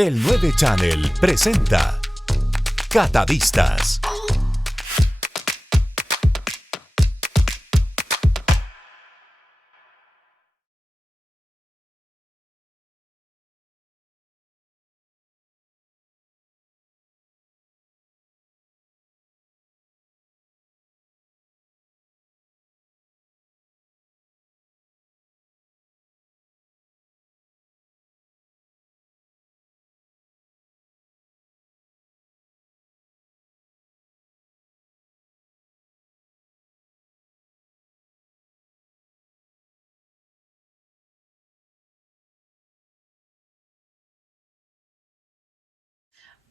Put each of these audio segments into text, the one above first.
El 9 Channel presenta Catadistas.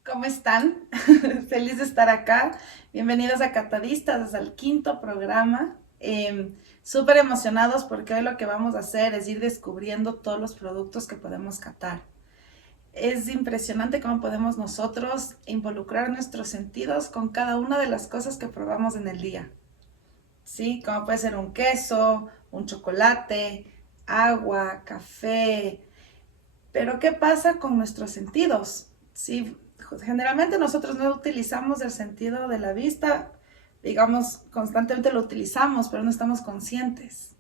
¿Cómo están? Feliz de estar acá. Bienvenidos a Catadistas, desde el quinto programa. Súper emocionados porque hoy lo que vamos a hacer es ir descubriendo todos los productos que podemos catar. Es impresionante cómo podemos nosotros involucrar nuestros sentidos con cada una de las cosas que probamos en el día. ¿Sí? Como puede ser un queso, un chocolate, agua, café. Pero ¿qué pasa con nuestros sentidos? Sí, generalmente nosotros no utilizamos el sentido de la vista, digamos, constantemente lo utilizamos, pero no estamos conscientes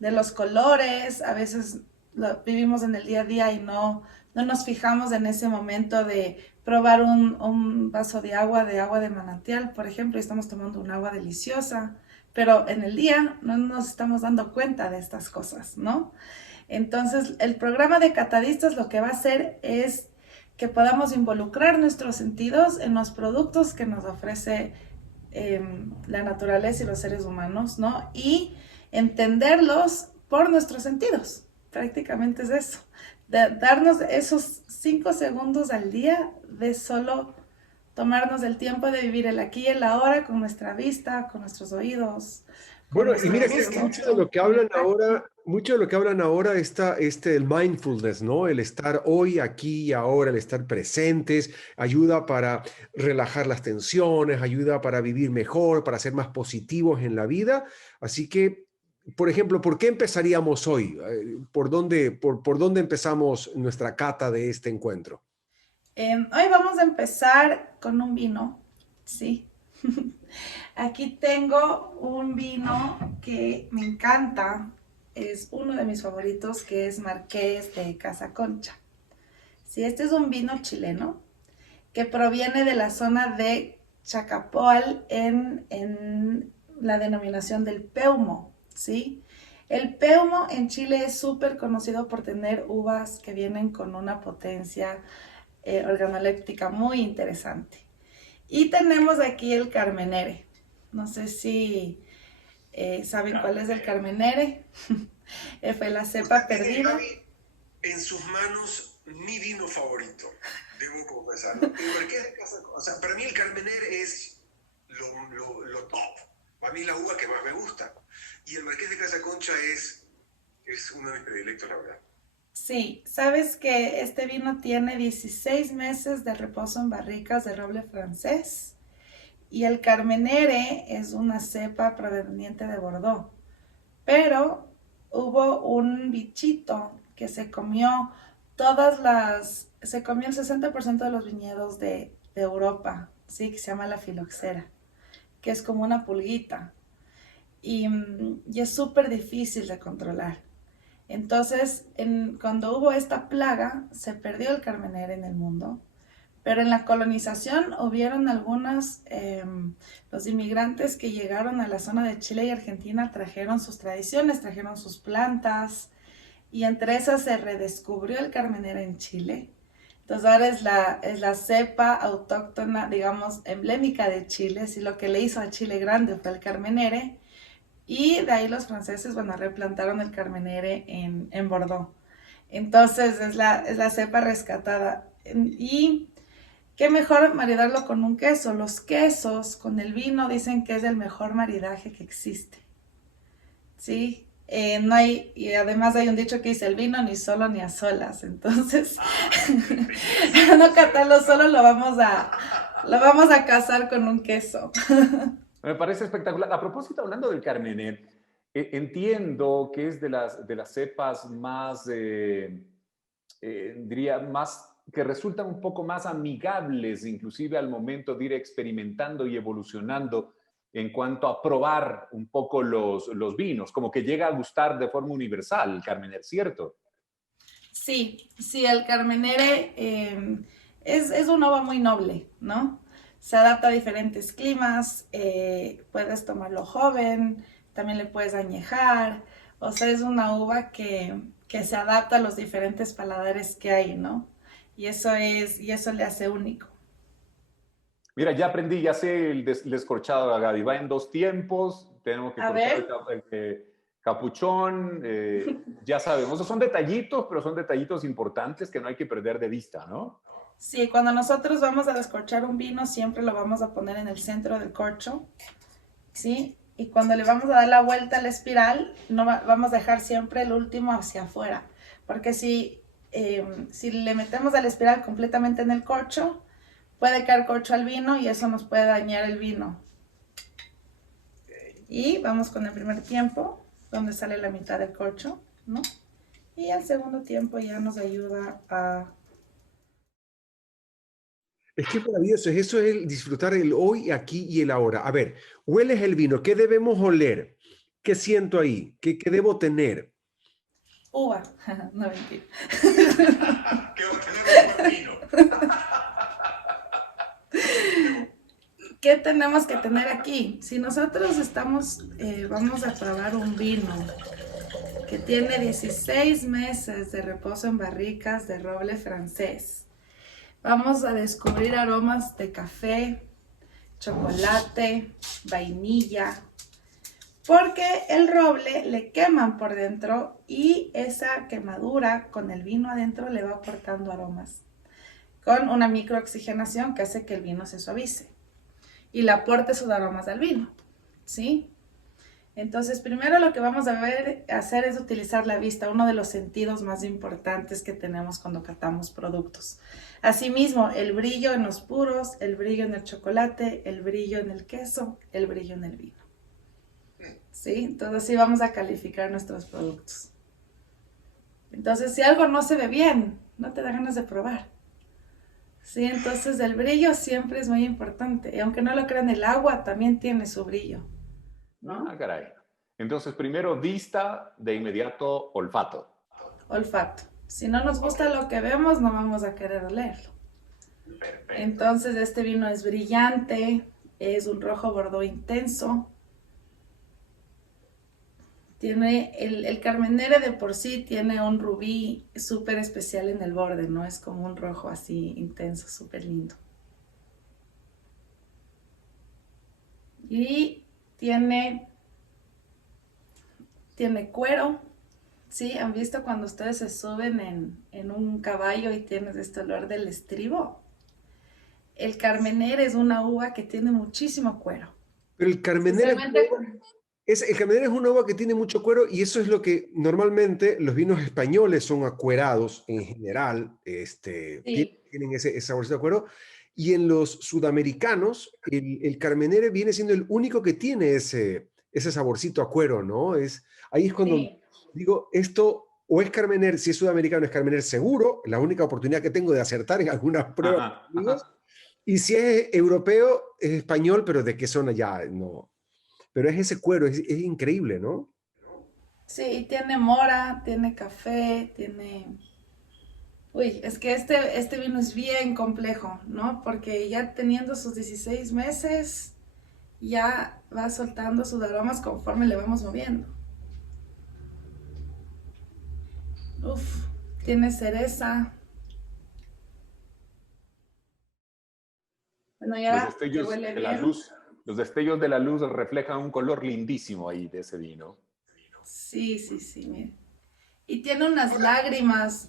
de los colores. A veces lo vivimos en el día a día y no nos fijamos en ese momento de probar un vaso de agua de manantial, por ejemplo, y estamos tomando un agua deliciosa, pero en el día no nos estamos dando cuenta de estas cosas, ¿no? Entonces, el programa de Catadistas lo que va a hacer es que podamos involucrar nuestros sentidos en los productos que nos ofrece la naturaleza y los seres humanos, ¿no? Y entenderlos por nuestros sentidos. Prácticamente es eso. De darnos esos 5 segundos al día de solo tomarnos el tiempo de vivir el aquí y el ahora con nuestra vista, con nuestros oídos, con Bueno, y nuestro mira que mucho de gusto, lo que con el hablan tacto. ahora está el mindfulness, ¿no? El estar hoy, aquí y ahora, el estar presentes, ayuda para relajar las tensiones, ayuda para vivir mejor, para ser más positivos en la vida. Así que, por ejemplo, ¿por qué empezaríamos hoy? ¿Por dónde empezamos nuestra cata de este encuentro? Hoy vamos a empezar con un vino, sí. Aquí tengo un vino que me encanta, es uno de mis favoritos, que es Marqués de Casa Concha. Sí, este es un vino chileno que proviene de la zona de Chacapoal en la denominación del Peumo, ¿sí? El Peumo en Chile es súper conocido por tener uvas que vienen con una potencia organoléptica muy interesante. Y tenemos aquí el Carmenere. No sé si saben cuál es el Carmenere. Fue la cepa perdida. Gaby, en sus manos mi vino favorito, debo confesarlo. El Marqués de Casa, o sea, para mí el Carmener es lo top. Para mí la uva que más me gusta. Y el Marqués de Casa Concha es uno de mis predilectos, la verdad. Sí, sabes que este vino tiene 16 meses de reposo en barricas de roble francés y el Carmenere es una cepa proveniente de Bordeaux. Pero hubo un bichito que se comió el 60% de los viñedos de Europa, ¿sí? Que se llama la filoxera, que es como una pulguita y es súper difícil de controlar. Entonces, cuando hubo esta plaga, se perdió el carmenere en el mundo, pero en la colonización hubieron los inmigrantes que llegaron a la zona de Chile y Argentina trajeron sus tradiciones, trajeron sus plantas, y entre esas se redescubrió el carmenere en Chile. Entonces ahora es la cepa autóctona, digamos, emblemática de Chile, si lo que le hizo a Chile grande fue el carmenere, y de ahí los franceses, bueno, replantaron el carmenere en Bordeaux. Entonces es la cepa rescatada. Y qué mejor maridarlo con un queso. Los quesos con el vino dicen que es el mejor maridaje que existe. ¿Sí? No hay, y además hay un dicho que dice el vino ni solo ni a solas. Entonces, no catarlo solo, lo vamos a casar con un queso. Me parece espectacular. A propósito, hablando del Carmener, entiendo que es de las cepas más, diría, más que resultan un poco más amigables, inclusive al momento de ir experimentando y evolucionando en cuanto a probar un poco los vinos, como que llega a gustar de forma universal, Carmener, ¿cierto? Sí, sí, el Carmenere es una uva muy noble, ¿no? Se adapta a diferentes climas, puedes tomarlo joven, también le puedes añejar, o sea, es una uva que se adapta a los diferentes paladares que hay, ¿no? Y eso le hace único. Mira, ya aprendí, ya sé el descorchado de agave. Va en dos tiempos, tenemos que A cortar ver, el capuchón, ya sabemos, esos son detallitos, pero son detallitos importantes que no hay que perder de vista, ¿no? sí, cuando nosotros vamos a descorchar un vino, siempre lo vamos a poner en el centro del corcho, ¿sí? Y cuando le vamos a dar la vuelta a la espiral, no vamos a dejar siempre el último hacia afuera, porque si le metemos a la espiral completamente en el corcho, puede caer corcho al vino y eso nos puede dañar el vino. Y vamos con el primer tiempo, donde sale la mitad del corcho, ¿no? Y el segundo tiempo ya nos ayuda a... Es que es maravilloso, eso es el disfrutar el hoy, aquí y el ahora. A ver, hueles el vino, ¿qué debemos oler? ¿Qué siento ahí? ¿Qué debo tener? Uva, no mentira. ¿Qué obtenemos con vino? ¿Qué tenemos que tener aquí? Si nosotros vamos a probar un vino que tiene 16 meses de reposo en barricas de roble francés, vamos a descubrir aromas de café, chocolate, vainilla, porque el roble le queman por dentro y esa quemadura con el vino adentro le va aportando aromas, con una microoxigenación que hace que el vino se suavice y le aporte sus aromas al vino, ¿sí? Entonces, primero lo que vamos a hacer es utilizar la vista, uno de los sentidos más importantes que tenemos cuando catamos productos. Asimismo, el brillo en los puros, el brillo en el chocolate, el brillo en el queso, el brillo en el vino. ¿Sí? Entonces, así vamos a calificar nuestros productos. Entonces, si algo no se ve bien, no te da ganas de probar. Sí, entonces el brillo siempre es muy importante. Y aunque no lo crean, el agua también tiene su brillo, ¿no? Ah, caray. Entonces, primero vista, de inmediato olfato. Olfato. Si no nos gusta lo que vemos, no vamos a querer olerlo. Perfecto. Entonces este vino es brillante, es un rojo bordó intenso. Tiene el Carmenere de por sí tiene un rubí súper especial en el borde, ¿no? Es como un rojo así intenso, súper lindo. Y tiene cuero, ¿sí? ¿Han visto cuando ustedes se suben en un caballo y tienes este olor del estribo? El Carmenere es una uva que tiene muchísimo cuero. Pero el Carmenere Especialmente el Carmenere es una uva que tiene mucho cuero y eso es lo que normalmente los vinos españoles son acuerados en general, sí, tienen ese saborcito de cuero. Y en los sudamericanos, el Carmenere viene siendo el único que tiene ese saborcito a cuero, ¿no? Ahí es cuando sí, digo, esto o es Carmenere, si es sudamericano, es Carmenere seguro, la única oportunidad que tengo de acertar en algunas pruebas. Ajá, Amigos. ajá. Y si es europeo, es español, pero ¿de qué zona ya? No. Pero es ese cuero, es increíble, ¿no? sí, tiene mora, tiene café, tiene... Uy, es que este vino es bien complejo, ¿no? Porque ya teniendo sus 16 meses, ya va soltando sus aromas conforme le vamos moviendo. Uf, tiene cereza. Bueno, Los ya que destellos huele de la bien. luz, los destellos de la luz reflejan un color lindísimo ahí de ese vino. Sí, sí, sí, mire. Y tiene unas lágrimas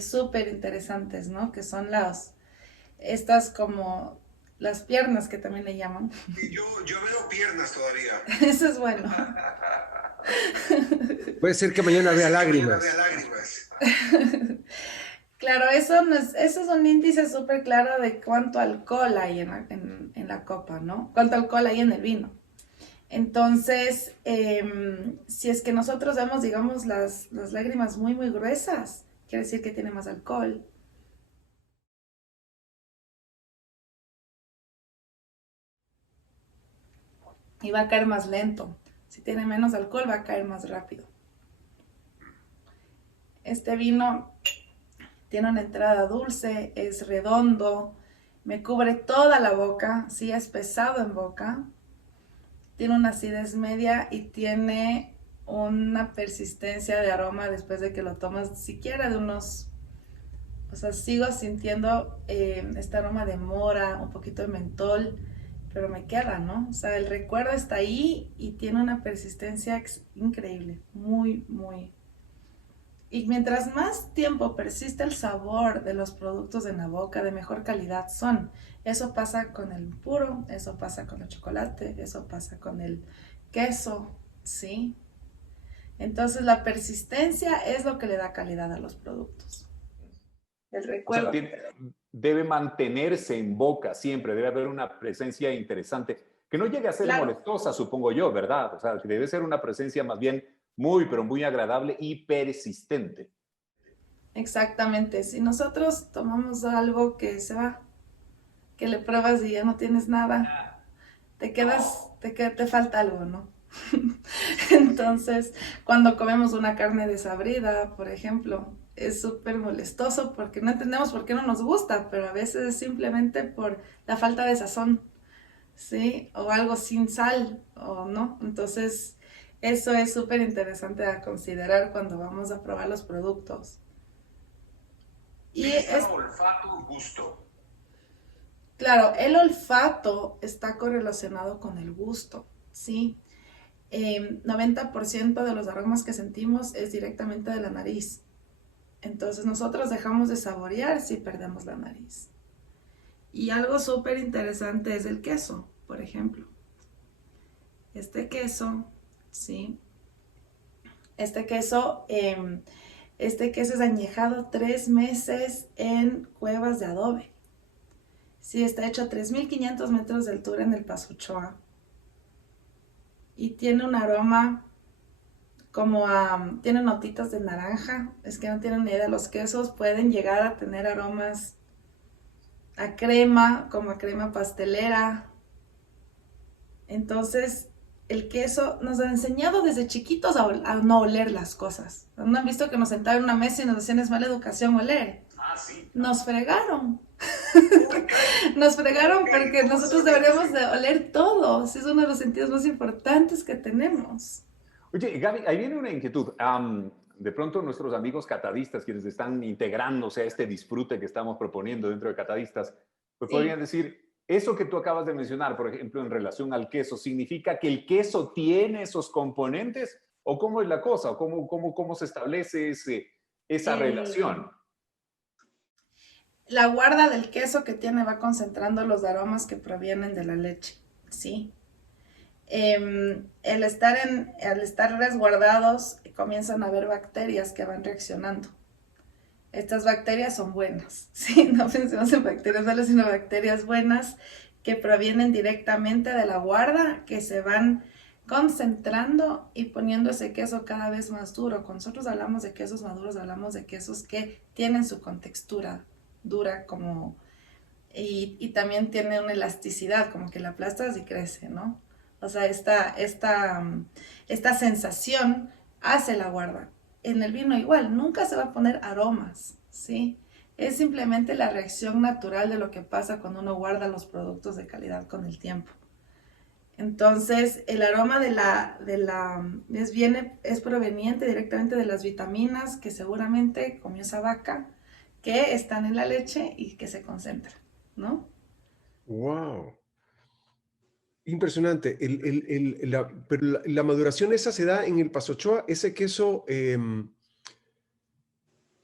súper interesantes, ¿no? Que son estas como las piernas que también le llaman. Yo veo piernas todavía. Eso es bueno. Puede ser que mañana vea Mañana lágrimas. vea lágrimas. Claro, eso es un índice súper claro de cuánto alcohol hay en la copa, ¿no? Cuánto alcohol hay en el vino. Entonces, si es que nosotros vemos, digamos, las lágrimas muy, muy gruesas, quiere decir que tiene más alcohol. y va a caer más lento. Si tiene menos alcohol va a caer más rápido. Este vino tiene una entrada dulce, es redondo, me cubre toda la boca, sí es pesado en boca, tiene una acidez media y tiene una persistencia de aroma después de que lo tomas, siquiera de unos, o sea, sigo sintiendo este aroma de mora, un poquito de mentol, pero me queda, ¿no? O sea, el recuerdo está ahí y tiene una persistencia increíble, muy, muy. Y mientras más tiempo persiste el sabor de los productos en la boca, de mejor calidad son. Eso pasa con el puro, eso pasa con el chocolate, eso pasa con el queso, ¿sí? Entonces la persistencia es lo que le da calidad a los productos. El O sea, recuerdo. debe mantenerse en boca siempre, debe haber una presencia interesante, que no llegue a ser Claro. molestosa, supongo yo, ¿verdad? O sea, que debe ser una presencia más bien muy, pero muy agradable y persistente. Exactamente. Si nosotros tomamos algo que se va, que le pruebas y ya no tienes nada, te quedas, te falta algo, ¿no? Entonces, cuando comemos una carne desabrida, por ejemplo, es súper molestoso porque no entendemos por qué no nos gusta, pero a veces es simplemente por la falta de sazón, ¿sí? O algo sin sal, o no. Entonces, eso es súper interesante a considerar cuando vamos a probar los productos. Y Vista, es, olfato, gusto. claro, el olfato está correlacionado con el gusto, ¿sí? 90% de los aromas que sentimos es directamente de la nariz. Entonces nosotros dejamos de saborear si perdemos la nariz. Y algo súper interesante es el queso, por ejemplo. Este queso, ¿sí? Este queso, este queso es añejado 3 meses en cuevas de adobe. Sí, está hecho a 3.500 metros de altura en el Paso Ochoa. Y tiene un aroma como tiene notitas de naranja. Es que no tienen ni idea, los quesos pueden llegar a tener aromas a crema, como a crema pastelera. Entonces, el queso nos ha enseñado desde chiquitos a no oler las cosas. ¿No han visto que nos sentaban en una mesa y nos decían es mala educación oler? Ah, sí. Nos fregaron. Uy, Nos fregaron porque nosotros deberíamos de oler todo. Es uno de los sentidos más importantes que tenemos. Oye, Gaby, ahí viene una inquietud. De pronto nuestros amigos catadistas, quienes están integrándose a este disfrute que estamos proponiendo dentro de Catadistas, pues Sí. podrían decir, eso que tú acabas de mencionar, por ejemplo, en relación al queso, ¿significa que el queso tiene esos componentes? ¿O cómo es la cosa? ¿O cómo se establece esa relación? La guarda del queso que tiene va concentrando los aromas que provienen de la leche, ¿sí? Al estar resguardados comienzan a haber bacterias que van reaccionando. Estas bacterias son buenas, ¿sí? No pensemos en bacterias malas, sino bacterias buenas que provienen directamente de la guarda, que se van concentrando y poniendo ese queso cada vez más duro. Cuando nosotros hablamos de quesos maduros, hablamos de quesos que tienen su contextura dura como, y también tiene una elasticidad, como que la aplastas y crece, ¿no? O sea, esta sensación hace la guarda. En el vino igual, nunca se va a poner aromas, ¿sí? Es simplemente la reacción natural de lo que pasa cuando uno guarda los productos de calidad con el tiempo. Entonces, el aroma es proveniente directamente de las vitaminas que seguramente comió esa vaca, que están en la leche y que se concentran, ¿no? Wow. Impresionante. Pero la maduración esa se da en el Paso Ochoa. Ese queso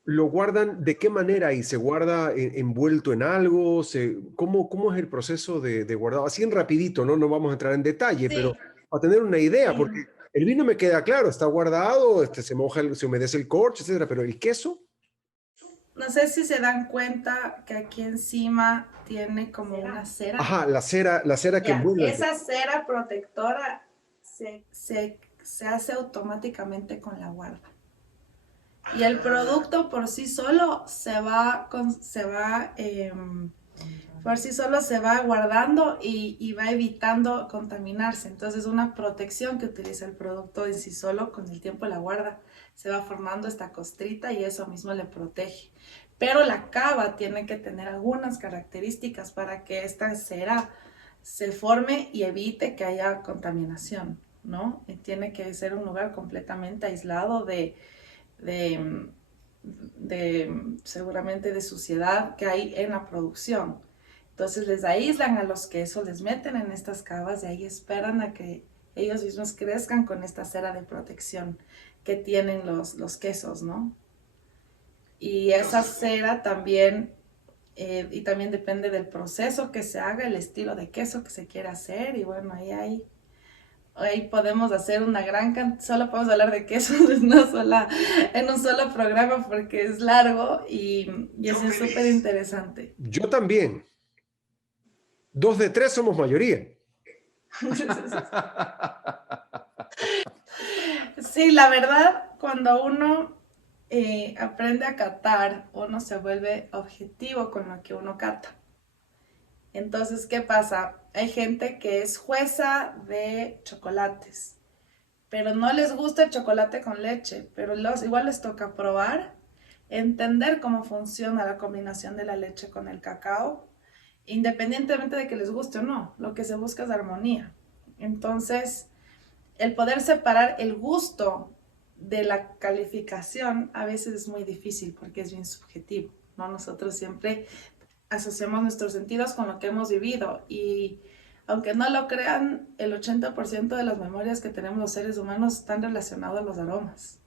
lo guardan de qué manera y se guarda envuelto en algo. ¿Cómo es el proceso de guardado? Así en rapidito, ¿no? No vamos a entrar en detalle, pero Sí, para tener una idea, porque el vino me queda claro, está guardado, se moja, se humedece el corcho, etcétera, pero el queso. no sé si se dan cuenta que aquí encima tiene como una cera. Ajá, la cera que Ya, envuelve el queso. esa cera protectora se hace automáticamente con la guarda. Y el producto por sí solo se va por sí solo se va guardando y va evitando contaminarse. Entonces, una protección que utiliza el producto en sí solo, con el tiempo la guarda, se va formando esta costrita y eso mismo le protege. Pero la cava tiene que tener algunas características para que esta cera se forme y evite que haya contaminación, ¿no? Y tiene que ser un lugar completamente aislado de, seguramente de suciedad que hay en la producción. Entonces les aíslan a los quesos, les meten en estas cavas y ahí esperan a que ellos mismos crezcan con esta cera de protección que tienen los quesos, ¿no? Y esa cera también, y también depende del proceso que se haga, el estilo de queso que se quiera hacer, y bueno, ahí podemos hacer una gran cantidad, solo podemos hablar de quesos en un solo programa porque es largo y es súper interesante. Yo también. 2 de 3 somos mayoría. Sí, la verdad, cuando uno aprende a catar, uno se vuelve objetivo con lo que uno cata. Entonces, ¿qué pasa? Hay gente que es jueza de chocolates, pero no les gusta el chocolate con leche, pero igual les toca probar, entender cómo funciona la combinación de la leche con el cacao, independientemente de que les guste o no, lo que se busca es armonía. Entonces, el poder separar el gusto de la calificación a veces es muy difícil porque es bien subjetivo, ¿no? Nosotros siempre asociamos nuestros sentidos con lo que hemos vivido y aunque no lo crean, el 80% de las memorias que tenemos los seres humanos están relacionados a los aromas.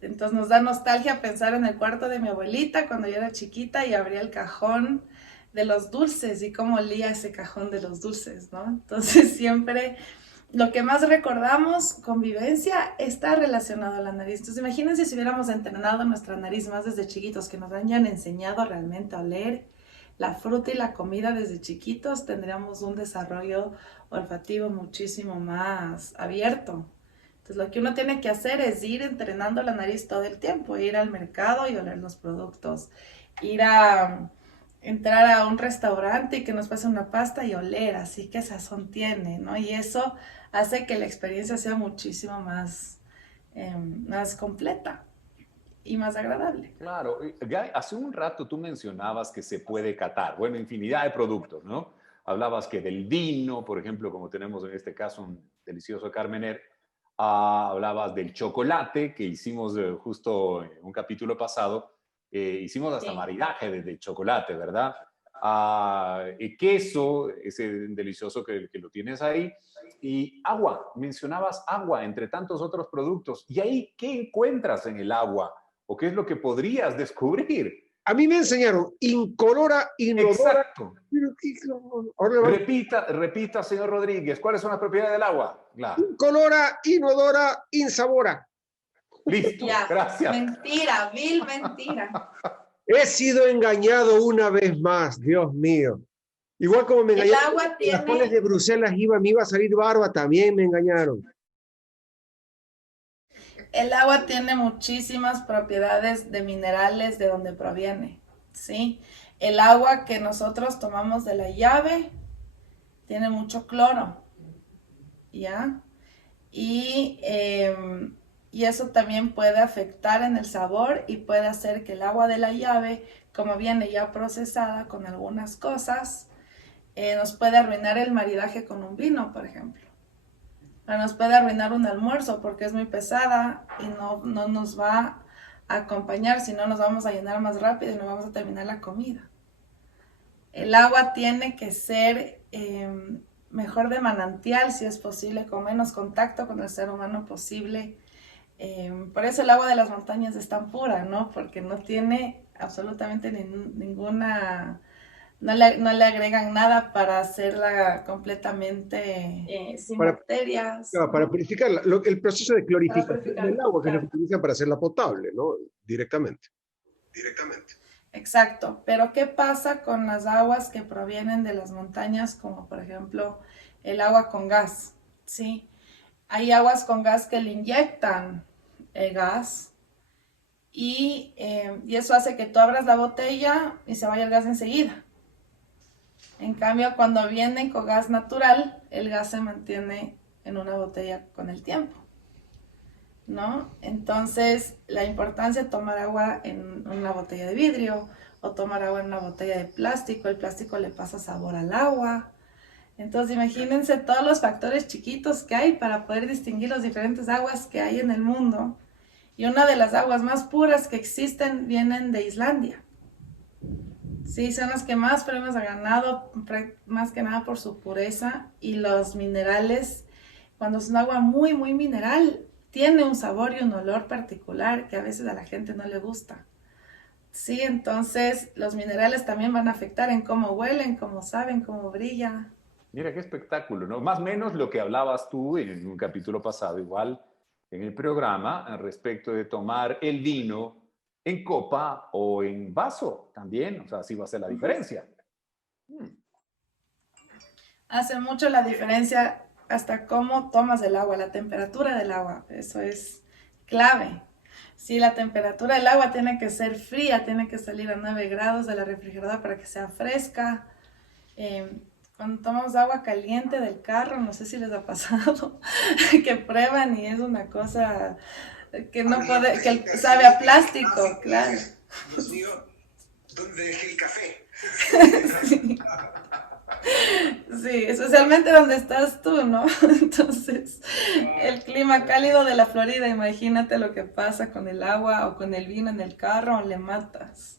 Entonces nos da nostalgia pensar en el cuarto de mi abuelita cuando yo era chiquita y abría el cajón de los dulces y cómo olía ese cajón de los dulces, ¿no? Entonces siempre lo que más recordamos, convivencia, está relacionado a la nariz. Entonces imagínense si hubiéramos entrenado nuestra nariz más desde chiquitos, que nos hayan enseñado realmente a oler la fruta y la comida desde chiquitos, tendríamos un desarrollo olfativo muchísimo más abierto. Entonces lo que uno tiene que hacer es ir entrenando la nariz todo el tiempo, ir al mercado y oler los productos, ir a entrar a un restaurante y que nos pase una pasta y oler, así que sazón tiene, ¿no? Y eso hace que la experiencia sea muchísimo más completa y más agradable. Claro, Guy, hace un rato tú mencionabas que se puede catar, bueno, infinidad de productos, ¿no? Hablabas que del vino, por ejemplo, como tenemos en este caso un delicioso Carmener, hablabas del chocolate, que hicimos justo en un capítulo pasado, hicimos hasta Sí. maridaje de chocolate, ¿verdad? Queso, ese delicioso que lo tienes ahí, y agua, mencionabas agua entre tantos otros productos. ¿Y ahí qué encuentras en el agua? ¿O qué es lo que podrías descubrir? A mí me enseñaron incolora, inodora. Exacto. Ahora Repita, señor Rodríguez, ¿cuáles son las propiedades del agua? Claro. incolora, inodora, insabora. Listo, Ya, gracias. mentira, vil mentira. He sido engañado una vez más, Dios mío. Igual como me El engañaron agua las cuales tiene, de Bruselas me iba a salir barba, también me engañaron. el agua tiene muchísimas propiedades de minerales de donde proviene, ¿sí? El agua que nosotros tomamos de la llave tiene mucho cloro, ¿ya? Y eso también puede afectar en el sabor y puede hacer que el agua de la llave, como viene ya procesada con algunas cosas, nos puede arruinar el maridaje con un vino, por ejemplo. O nos puede arruinar un almuerzo porque es muy pesada y no nos va a acompañar, sino nos vamos a llenar más rápido y no vamos a terminar la comida. El agua tiene que ser mejor de manantial, si es posible, con menos contacto con el ser humano posible. Por eso el agua de las montañas es tan pura, ¿no? Porque no tiene absolutamente ninguna, no le agregan nada para hacerla completamente sin Para, bacterias, para ¿no? purificar el proceso de clorificación del agua, que es lo que Claro. utilizan para hacerla potable, ¿no? Directamente. Exacto, pero ¿qué pasa con las aguas que provienen de las montañas, como por ejemplo el agua con gas? ¿Sí? Hay aguas con gas que le inyectan el gas y eso hace que tú abras la botella y se vaya el gas enseguida. En cambio, cuando vienen con gas natural, el gas se mantiene en una botella con el tiempo, ¿no? Entonces, la importancia de tomar agua en una botella de vidrio o tomar agua en una botella de plástico, el plástico le pasa sabor al agua. Entonces, imagínense todos los factores chiquitos que hay para poder distinguir las diferentes aguas que hay en el mundo. Y una de las aguas más puras que existen vienen de Islandia. Sí, son las que más premios ha ganado, más que nada por su pureza y los minerales. Cuando es un agua muy, muy mineral, tiene un sabor y un olor particular que a veces a la gente no le gusta. Sí, entonces los minerales también van a afectar en cómo huelen, cómo saben, cómo brilla. Mira qué espectáculo, ¿no? Más o menos lo que hablabas tú en un capítulo pasado, igual en el programa, respecto de tomar el vino en copa o en vaso también, o sea, sí va a ser la diferencia. Hace mucho la diferencia hasta cómo tomas el agua, la temperatura del agua, eso es clave. Sí, la temperatura del agua tiene que ser fría, tiene que salir a 9 grados de la refrigeradora para que sea fresca. Cuando tomamos agua caliente del carro, no sé si les ha pasado, que prueban y es una cosa que no puede, que sabe a plástico, claro. Dios mío, ¿dónde dejé el café? Sí. Sí, especialmente donde estás tú, ¿no? Entonces, el clima cálido de la Florida, imagínate lo que pasa con el agua o con el vino en el carro, le matas.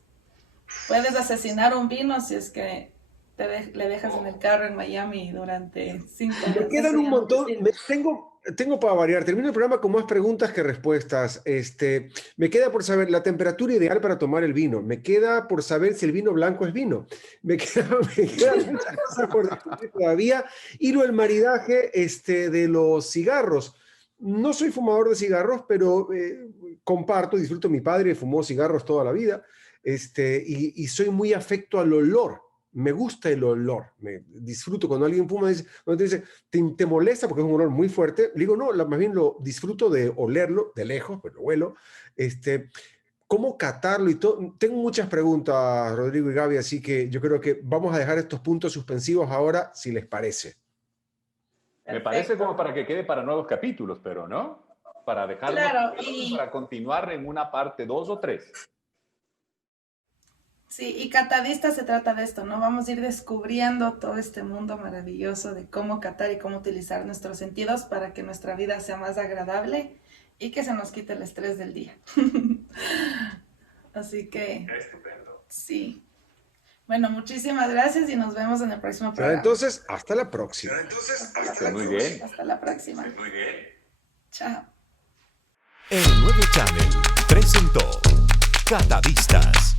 Puedes asesinar un vino si es que le dejas en el carro en Miami durante 5 años. Me quedan un montón. Tengo para variar. Termino el programa con más preguntas que respuestas. Me queda por saber la temperatura ideal para tomar el vino. Me queda por saber si el vino blanco es vino. Me quedan muchas cosas por descubrir todavía. Y el maridaje de los cigarros. No soy fumador de cigarros, pero comparto, disfruto. Mi padre fumó cigarros toda la vida y soy muy afecto al olor. Me gusta el olor, me disfruto cuando alguien fuma, cuando te dice, ¿te molesta? Porque es un olor muy fuerte. Le digo, no, más bien lo disfruto de olerlo, de lejos, pero lo huelo. ¿Cómo catarlo? Y todo. Tengo muchas preguntas, Rodrigo y Gaby, así que yo creo que vamos a dejar estos puntos suspensivos ahora, si les parece. Me parece como para que quede para nuevos capítulos, pero ¿no? Para dejarlo claro, para continuar en una parte 2 o 3. Sí, y Catadista se trata de esto, ¿no? Vamos a ir descubriendo todo este mundo maravilloso de cómo catar y cómo utilizar nuestros sentidos para que nuestra vida sea más agradable y que se nos quite el estrés del día. Así que, Estupendo. sí. Bueno, muchísimas gracias y nos vemos en el próximo programa. Entonces, hasta la próxima. Muy bien. Hasta la próxima. Muy bien. Chao. El 9 Channel presentó Catadistas